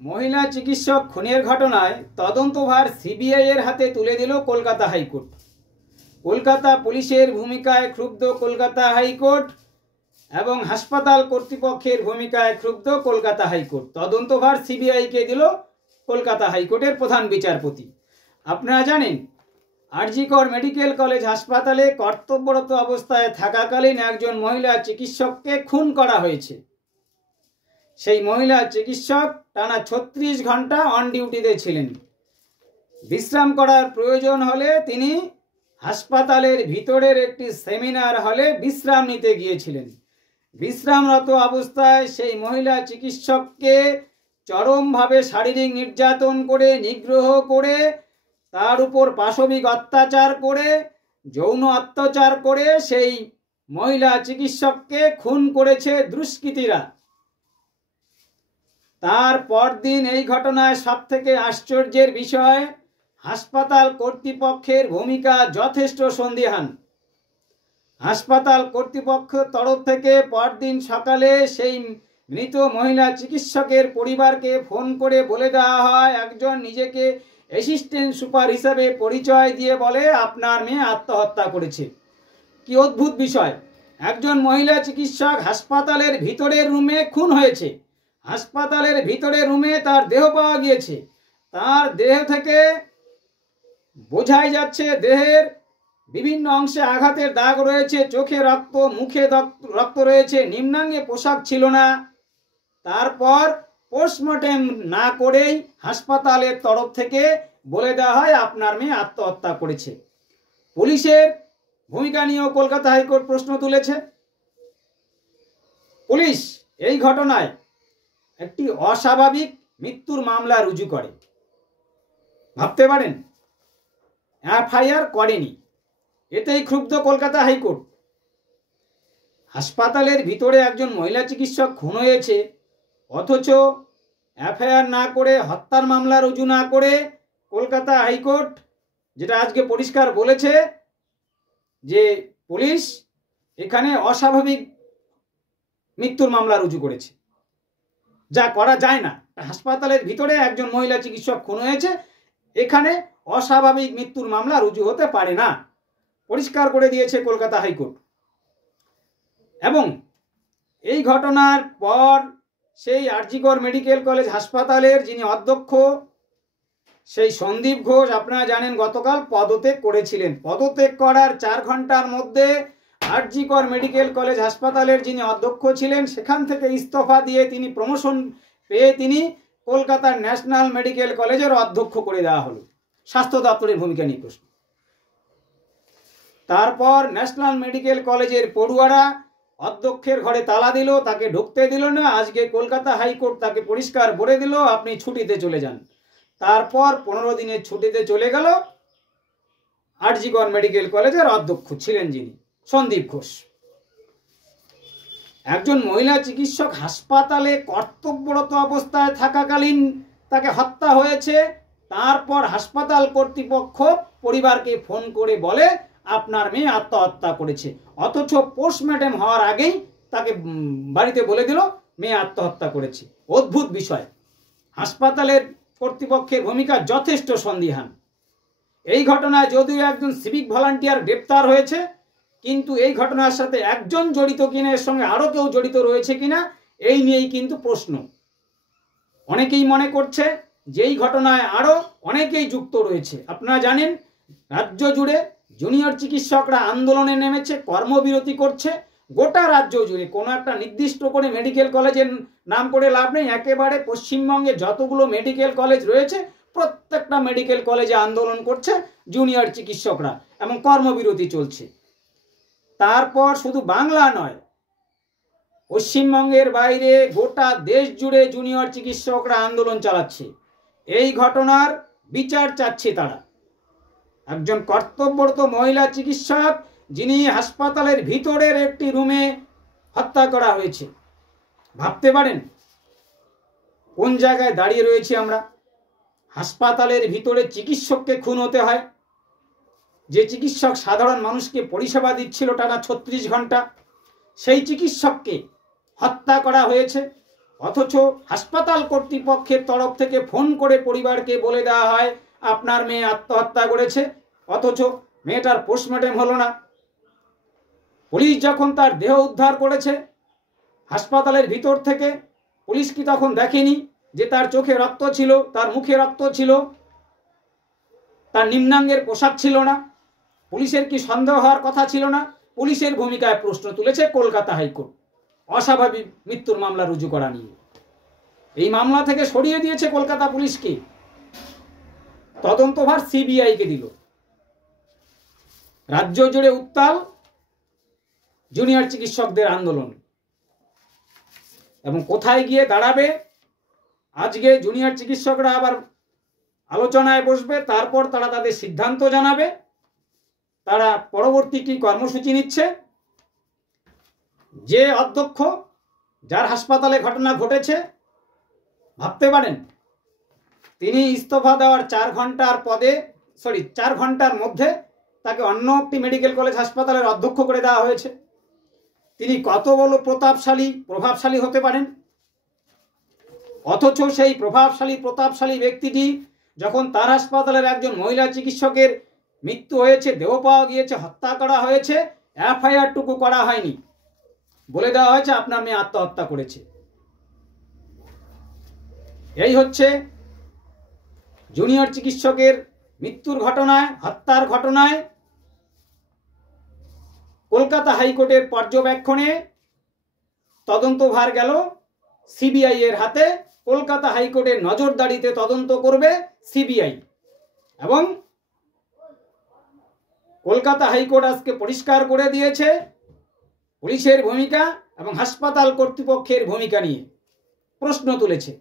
মহিলা চিকিৎসক খুনের ঘটনায় তদন্তভার সিবিআই এর হাতে তুলে দিল কলকাতা হাইকোর্ট। কলকাতা পুলিশের ভূমিকায় ক্ষুব্ধ কলকাতা হাইকোর্ট এবং হাসপাতাল কর্তৃপক্ষের ভূমিকায় ক্ষুব্ধ কলকাতা হাইকোর্ট। তদন্তভার সিবিআইকে দিল কলকাতা হাইকোর্টের প্রধান বিচারপতি। আপনারা জানেন, আরজি কর মেডিকেল কলেজ হাসপাতালে কর্তব্যরত অবস্থায় থাকাকালীন একজন মহিলা চিকিৎসককে খুন করা হয়েছে। সেই মহিলা চিকিৎসক টানা 36 ঘন্টা অন ডিউটিতে ছিলেন। বিশ্রাম করার প্রয়োজন হলে তিনি হাসপাতালের ভিতরের একটি সেমিনার হলে বিশ্রাম নিতে গিয়েছিলেন। বিশ্রামরত অবস্থায় সেই মহিলা চিকিৎসককে চরমভাবে শারীরিক নির্যাতন করে, নিগ্রহ করে, তার উপর পাশবিক অত্যাচার করে, যৌন অত্যাচার করে সেই মহিলা চিকিৎসককে খুন করেছে দুষ্কৃতীরা। তার পরদিন এই ঘটনায় সবথেকে আশ্চর্যের বিষয়, হাসপাতাল কর্তৃপক্ষের ভূমিকা যথেষ্ট সন্দিহান। হাসপাতাল কর্তৃপক্ষের তরফ থেকে পরদিন সকালে সেই মৃত মহিলা চিকিৎসকের পরিবারকে ফোন করে বলে দেওয়া হয়, একজন নিজেকে অ্যাসিস্ট্যান্ট সুপার হিসেবে পরিচয় দিয়ে বলে আপনার মেয়ে আত্মহত্যা করেছে। কি অদ্ভুত বিষয়! একজন মহিলা চিকিৎসক হাসপাতালের ভিতরের রুমে খুন হয়েছে। হাসপাতালের ভিতরের রুমে তার দেহ পাওয়া গিয়েছে। তার দেহ থেকে বোঝাই যাচ্ছে দেহের বিভিন্ন অংশে আঘাতের দাগ রয়েছে, চোখে রক্ত, মুখে রক্ত রয়েছে, নিম্নাঙ্গে পোশাক ছিল না। তারপর পোস্টমর্টেম না করেই হাসপাতালের তরফ থেকে বলে দেওয়া হয় আপনার মেয়ে আত্মহত্যা করেছে। পুলিশের ভূমিকা নিয়েও কলকাতা হাইকোর্ট প্রশ্ন তুলেছে। পুলিশ এই ঘটনায় একটি অস্বাভাবিক মৃত্যুর মামলা রুজু করে। ভাবতে পারেন, এফআইআর করেনি। এতেই ক্ষুব্ধ কলকাতা হাইকোর্ট। হাসপাতালের ভিতরে একজন মহিলা চিকিৎসক খুন হয়েছে, অথচ এফআইআর না করে, হত্যার মামলা রুজু না করে কলকাতা হাইকোর্ট যেটা আজকে পরিষ্কার বলেছে যে পুলিশ এখানে অস্বাভাবিক মৃত্যুর মামলা রুজু করেছে, যা করা যায় না। হাসপাতালের ভিতরে একজন মহিলা চিকিৎসক খুন হয়েছে, এখানে অস্বাভাবিক মৃত্যুর মামলা রুজু হতে পারে না, পরিষ্কার করে দিয়েছে কলকাতা হাইকোর্ট। এবং এই ঘটনার পর সেই আরজি কর মেডিকেল কলেজ হাসপাতালের যিনি অধ্যক্ষ, সেই সন্দীপ ঘোষ, আপনারা জানেন গতকাল পদত্যাগ করেছিলেন। পদত্যাগ করার 4 ঘন্টার মধ্যে আরজি কর মেডিকেল কলেজ হাসপাতালের যিনি অধ্যক্ষ ছিলেন সেখান থেকে ইস্তফা দিয়ে তিনি প্রমোশন পেয়ে তিনি কলকাতার ন্যাশনাল মেডিকেল কলেজের অধ্যক্ষ করে দেওয়া হলো। স্বাস্থ্য দপ্তরের ভূমিকা নিয়ে প্রশ্ন। তারপর ন্যাশনাল মেডিকেল কলেজের পড়ুয়ারা অধ্যক্ষের ঘরে তালা দিল, তাকে ঢুকতে দিল না। আজকে কলকাতা হাইকোর্ট তাকে পরিষ্কার বলে দিল আপনি ছুটিতে চলে যান। তারপর 15 দিনের ছুটিতে চলে গেল আরজি কর মেডিকেল কলেজের অধ্যক্ষ ছিলেন যিনি, সন্দীপ ঘোষ। একজন মহিলা চিকিৎসক হাসপাতালে কর্তব্যরত অবস্থায় থাকাকালীন তাকে হত্যা হয়েছে। তারপর হাসপাতাল কর্তৃপক্ষ পরিবারকে ফোন করে বলে আপনার মেয়ে আত্মহত্যা করেছে, অথচ পোস্টমর্টেম হওয়ার আগেই তাকে বাড়িতে বলে দিল মেয়ে আত্মহত্যা করেছে। অদ্ভুত বিষয়। হাসপাতালের কর্তৃপক্ষের ভূমিকা যথেষ্ট সন্দিহান। এই ঘটনায় যদিও একজন সিভিক ভলান্টিয়ার গ্রেপ্তার হয়েছে, কিন্তু এই ঘটনার সাথে একজন জড়িত কিনা, এর সঙ্গে আরো কেউ জড়িত রয়েছে কিনা, এই নিয়েই কিন্তু প্রশ্ন। অনেকেই মনে করছে যে এই ঘটনায় আরো অনেকেই যুক্ত রয়েছে। আপনারা জানেন রাজ্য জুড়ে জুনিয়র চিকিৎসকরা আন্দোলনে নেমেছে, কর্মবিরতি করছে। গোটা রাজ্য জুড়ে কোনো একটা নির্দিষ্ট করে মেডিকেল কলেজের নাম করে লাভ নেই, একেবারে পশ্চিমবঙ্গে যতগুলো মেডিকেল কলেজ রয়েছে প্রত্যেকটা মেডিকেল কলেজে আন্দোলন করছে জুনিয়র চিকিৎসকরা এবং কর্মবিরতি চলছে। তারপর শুধু বাংলা নয়, পশ্চিমবঙ্গের বাইরে গোটা দেশ জুড়ে জুনিয়র চিকিৎসকরা আন্দোলন চালাচ্ছে। এই ঘটনার বিচার চাচ্ছে তারা। একজন কর্তব্যরত মহিলা চিকিৎসক যিনি হাসপাতালের ভিতরের একটি রুমে হত্যা করা হয়েছে। ভাবতে পারেন কোন জায়গায় দাঁড়িয়ে রয়েছি আমরা। হাসপাতালের ভিতরে চিকিৎসককে খুন হতে হয়, যে চিকিৎসক সাধারণ মানুষকে পরিষেবা দিচ্ছিল টানা 36 ঘন্টা, সেই চিকিৎসককে হত্যা করা হয়েছে। অথচ হাসপাতাল কর্তৃপক্ষের তরফ থেকে ফোন করে পরিবারকে বলে দেওয়া হয় আপনার মেয়ে আত্মহত্যা করেছে, অথচ মেয়েটার পোস্টমর্টেম হলো না। পুলিশ যখন তার দেহ উদ্ধার করেছে হাসপাতালের ভিতর থেকে, পুলিশ কি তখন দেখেনি যে তার চোখে রক্ত ছিল, তার মুখে রক্ত ছিল, তার নিম্নাঙ্গের পোশাক ছিল না? পুলিশের কি সন্দেহ হওয়ার কথা ছিল না? পুলিশের ভূমিকায় প্রশ্ন তুলেছে কলকাতা হাইকোর্ট অস্বাভাবিক মৃত্যুর মামলা রুজু করা নিয়ে। এই মামলা থেকে সরিয়ে দিয়েছে কলকাতা পুলিশকে, তদন্তভার সিবিআইকে দিল। রাজ্য জুড়ে উত্তাল জুনিয়র চিকিৎসকদের আন্দোলন, এবং কোথায় গিয়ে দাঁড়াবে আজকে জুনিয়র চিকিৎসকরা আবার আলোচনায় বসবে, তারপর তারা তাদের সিদ্ধান্ত জানাবে তারা পরবর্তী কি কর্মসূচি নিচ্ছে। যে অধ্যক্ষ যার হাসপাতালে ঘটনা ঘটেছে, ভাবতে পারেন তিনি ইস্তফা দেওয়ার 4 ঘন্টার মধ্যে তাকে অন্য একটি মেডিকেল কলেজ হাসপাতালের অধ্যক্ষ করে দেওয়া হয়েছে। তিনি কত বড় প্রভাবশালী হতে পারেন। অথচ সেই প্রতাপশালী ব্যক্তিটি যখন তার হাসপাতালের একজন মহিলা চিকিৎসকের মৃত্যু হয়েছে, দেহ পাওয়া গিয়েছে, হত্যা করা হয়েছে, এফআইআর টুকু করা হয়নি, বলে দেওয়া হয়েছে আপনার মেয়ে আত্মহত্যা করেছে। এই হচ্ছে জুনিয়র চিকিৎসকের মৃত্যুর ঘটনায়, হত্যার ঘটনায় কলকাতা হাইকোর্টের পর্যবেক্ষণে তদন্তভার গেল সিবিআই এর হাতে। কলকাতা হাইকোর্টের নজরদারিতে তদন্ত করবে সিবিআই, এবং কলকাতা হাইকোর্ট আজকে পরিষ্কার করে দিয়েছে পুলিশের ভূমিকা এবং হাসপাতাল কর্তৃপক্ষের ভূমিকা নিয়ে প্রশ্ন তুলেছে।